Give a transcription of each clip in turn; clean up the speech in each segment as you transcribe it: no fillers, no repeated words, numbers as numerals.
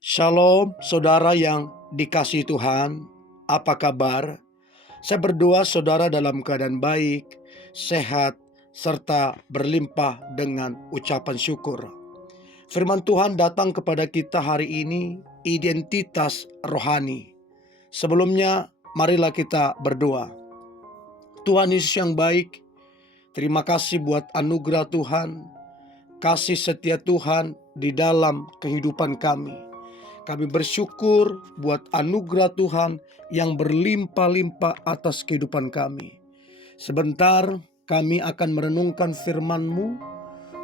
Shalom, saudara yang dikasihi Tuhan. Apa kabar? Saya berdoa saudara dalam keadaan baik, sehat, serta berlimpah dengan ucapan syukur. Firman Tuhan datang kepada kita hari ini, identitas rohani. Sebelumnya, marilah kita berdoa. Tuhan Yesus yang baik, terima kasih buat anugerah Tuhan, kasih setia Tuhan di dalam kehidupan kami. Kami bersyukur buat anugerah Tuhan yang berlimpah-limpah atas kehidupan kami. Sebentar kami akan merenungkan firman-Mu.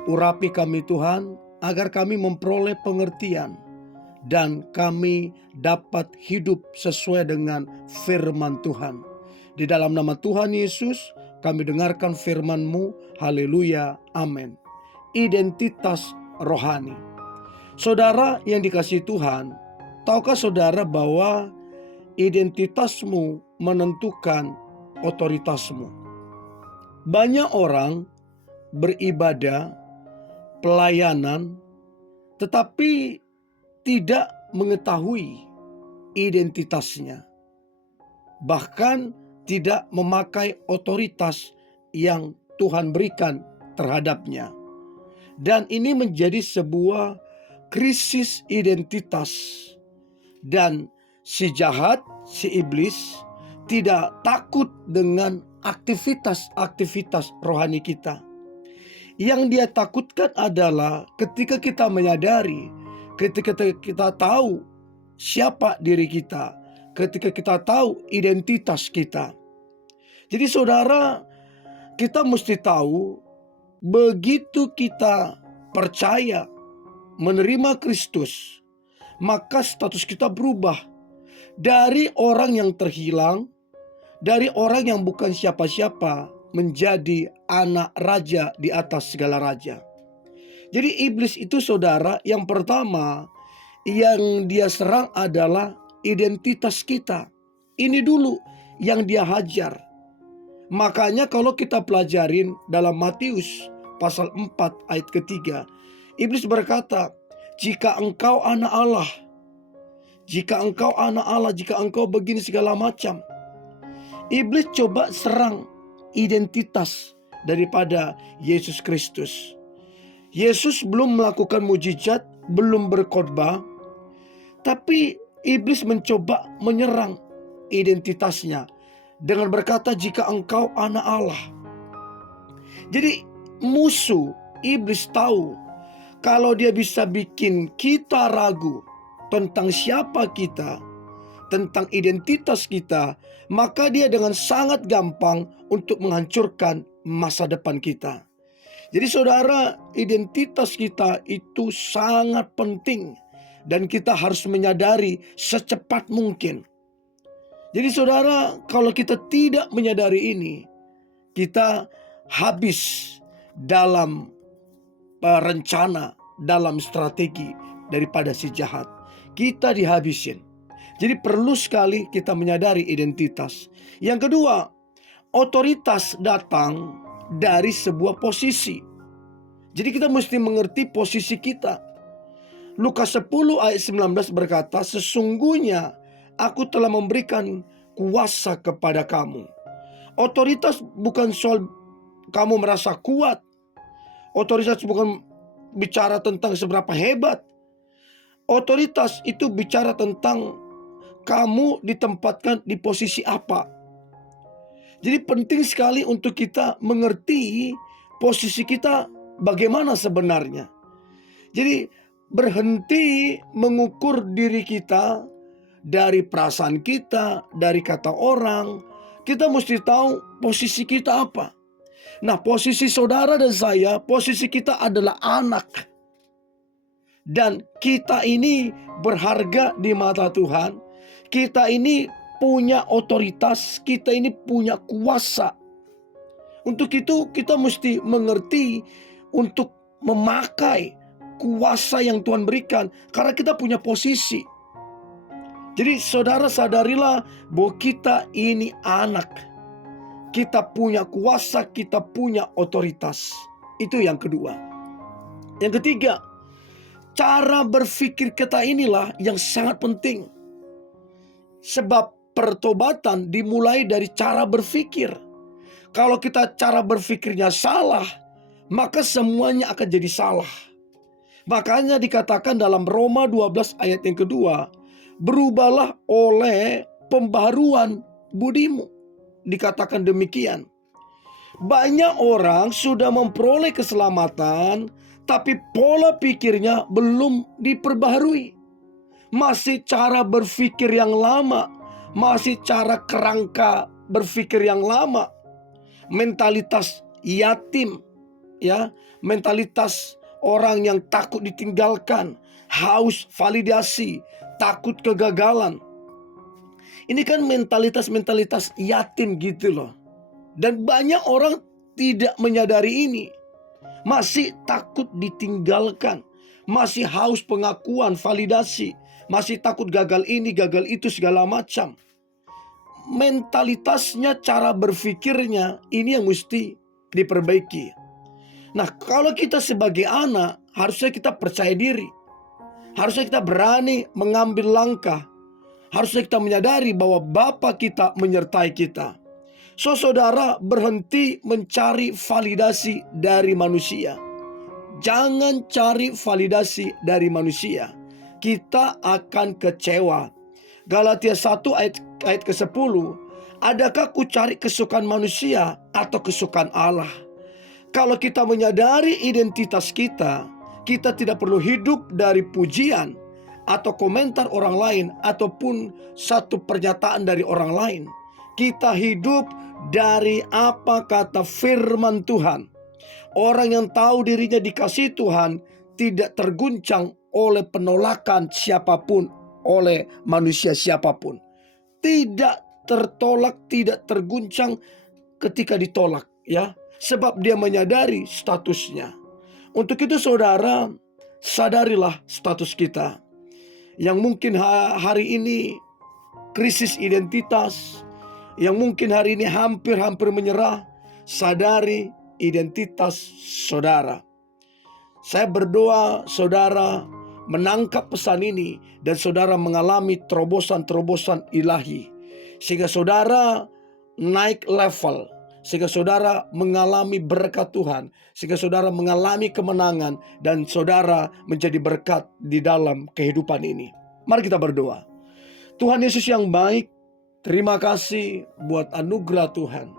Urapi kami Tuhan, agar kami memperoleh pengertian dan kami dapat hidup sesuai dengan firman Tuhan. Di dalam nama Tuhan Yesus kami dengarkan firman-Mu. Haleluya, amin. Identitas rohani. Saudara yang dikasihi Tuhan, tahukah saudara bahwa identitasmu menentukan otoritasmu? Banyak orang beribadah, pelayanan, tetapi tidak mengetahui identitasnya. Bahkan tidak memakai otoritas yang Tuhan berikan terhadapnya. Dan ini menjadi sebuah krisis identitas. Dan si jahat, si iblis tidak takut dengan aktivitas-aktivitas rohani kita. Yang dia takutkan adalah ketika kita menyadari, ketika kita tahu siapa diri kita, ketika kita tahu identitas kita. Jadi saudara, kita mesti tahu begitu kita percaya menerima Kristus, maka status kita berubah dari orang yang terhilang, dari orang yang bukan siapa-siapa, menjadi anak raja di atas segala raja. Jadi iblis itu saudara, yang pertama yang dia serang adalah identitas kita. Ini dulu yang dia hajar. Makanya kalau kita pelajarin dalam Matius pasal 4 ayat ketiga, iblis berkata, jika engkau anak Allah, jika engkau anak Allah, jika engkau begini segala macam. Iblis coba serang identitas daripada Yesus Kristus. Yesus belum melakukan mujizat, belum berkhotbah, tapi iblis mencoba menyerang identitasnya dengan berkata, jika engkau anak Allah. Jadi musuh iblis tahu kalau dia bisa bikin kita ragu tentang siapa kita, tentang identitas kita, maka dia dengan sangat gampang untuk menghancurkan masa depan kita. Jadi saudara, identitas kita itu sangat penting dan kita harus menyadari secepat mungkin. Jadi saudara, kalau kita tidak menyadari ini, kita habis dalam rencana, dalam strategi daripada si jahat. Kita dihabisin. Jadi perlu sekali kita menyadari identitas. Yang kedua, otoritas datang dari sebuah posisi. Jadi kita mesti mengerti posisi kita. Lukas 10 ayat 19 berkata, sesungguhnya aku telah memberikan kuasa kepada kamu. Otoritas bukan soal kamu merasa kuat. Otoritas bukan bicara tentang seberapa hebat. Otoritas itu bicara tentang kamu ditempatkan di posisi apa. Jadi penting sekali untuk kita mengerti posisi kita bagaimana sebenarnya. Jadi berhenti mengukur diri kita dari perasaan kita, dari kata orang. Kita mesti tahu posisi kita apa. Nah, posisi saudara dan saya, posisi kita adalah anak. Dan kita ini berharga di mata Tuhan. Kita ini punya otoritas, kita ini punya kuasa. Untuk itu kita mesti mengerti untuk memakai kuasa yang Tuhan berikan, karena kita punya posisi. Jadi saudara sadarilah bahwa kita ini anak. Kita punya kuasa, kita punya otoritas. Itu yang kedua. Yang ketiga, Cara berpikir kita inilah yang sangat penting. Sebab pertobatan dimulai dari cara berpikir. Kalau kita cara berpikirnya salah, maka semuanya akan jadi salah. Makanya dikatakan dalam Roma 12 ayat yang kedua, berubahlah oleh pembaharuan budimu. Dikatakan demikian. Banyak orang sudah memperoleh keselamatan, tapi pola pikirnya belum diperbaharui. Masih cara berpikir yang lama, masih cara kerangka berpikir yang lama. Mentalitas yatim, ya, mentalitas orang yang takut ditinggalkan, haus validasi, takut kegagalan. Ini kan mentalitas yatim gitu loh. Dan banyak orang tidak menyadari ini. Masih takut ditinggalkan, masih haus pengakuan, validasi, masih takut gagal ini, gagal itu, segala macam. Mentalitasnya, cara berpikirnya, ini yang mesti diperbaiki. Nah, kalau kita sebagai anak, harusnya kita percaya diri. Harusnya kita berani mengambil langkah. Harusnya kita menyadari bahwa Bapa kita menyertai kita. So, saudara, berhenti mencari validasi dari manusia. Jangan cari validasi dari manusia. Kita akan kecewa. Galatia 1 ayat ke-10. Adakah ku cari kesukaan manusia atau kesukaan Allah? Kalau kita menyadari identitas kita, kita tidak perlu hidup dari pujian atau komentar orang lain ataupun satu pernyataan dari orang lain. Kita hidup dari apa kata firman Tuhan. Orang yang tahu dirinya dikasihi Tuhan tidak terguncang oleh penolakan siapapun, oleh manusia siapapun. Tidak tertolak, tidak terguncang ketika ditolak, ya. Sebab dia menyadari statusnya. Untuk itu saudara, sadarilah status kita. Yang mungkin hari ini krisis identitas, yang mungkin hari ini hampir menyerah, sadari identitas saudara. Saya berdoa saudara menangkap pesan ini dan saudara mengalami terobosan-terobosan ilahi. Sehingga saudara naik level, sehingga saudara mengalami berkat Tuhan, sehingga saudara mengalami kemenangan dan saudara menjadi berkat di dalam kehidupan ini. Mari kita berdoa. Tuhan Yesus yang baik, terima kasih buat anugerah Tuhan.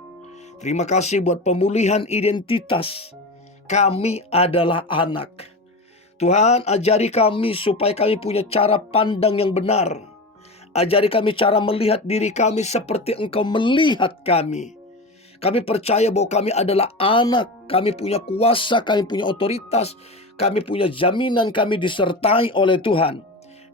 Terima kasih buat pemulihan identitas. Kami adalah anak. Tuhan, ajari kami supaya kami punya cara pandang yang benar. Ajari kami cara melihat diri kami seperti Engkau melihat kami. Kami percaya bahwa kami adalah anak. Kami punya kuasa, kami punya otoritas, kami punya jaminan, kami disertai oleh Tuhan.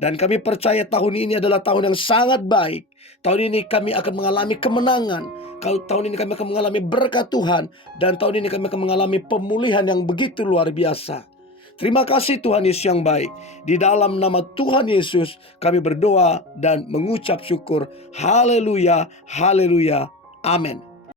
Dan kami percaya tahun ini adalah tahun yang sangat baik. Tahun ini kami akan mengalami kemenangan. Tahun ini kami akan mengalami berkat Tuhan. Dan tahun ini kami akan mengalami pemulihan yang begitu luar biasa. Terima kasih Tuhan Yesus yang baik. Di dalam nama Tuhan Yesus kami berdoa dan mengucap syukur. Haleluya, haleluya, amin.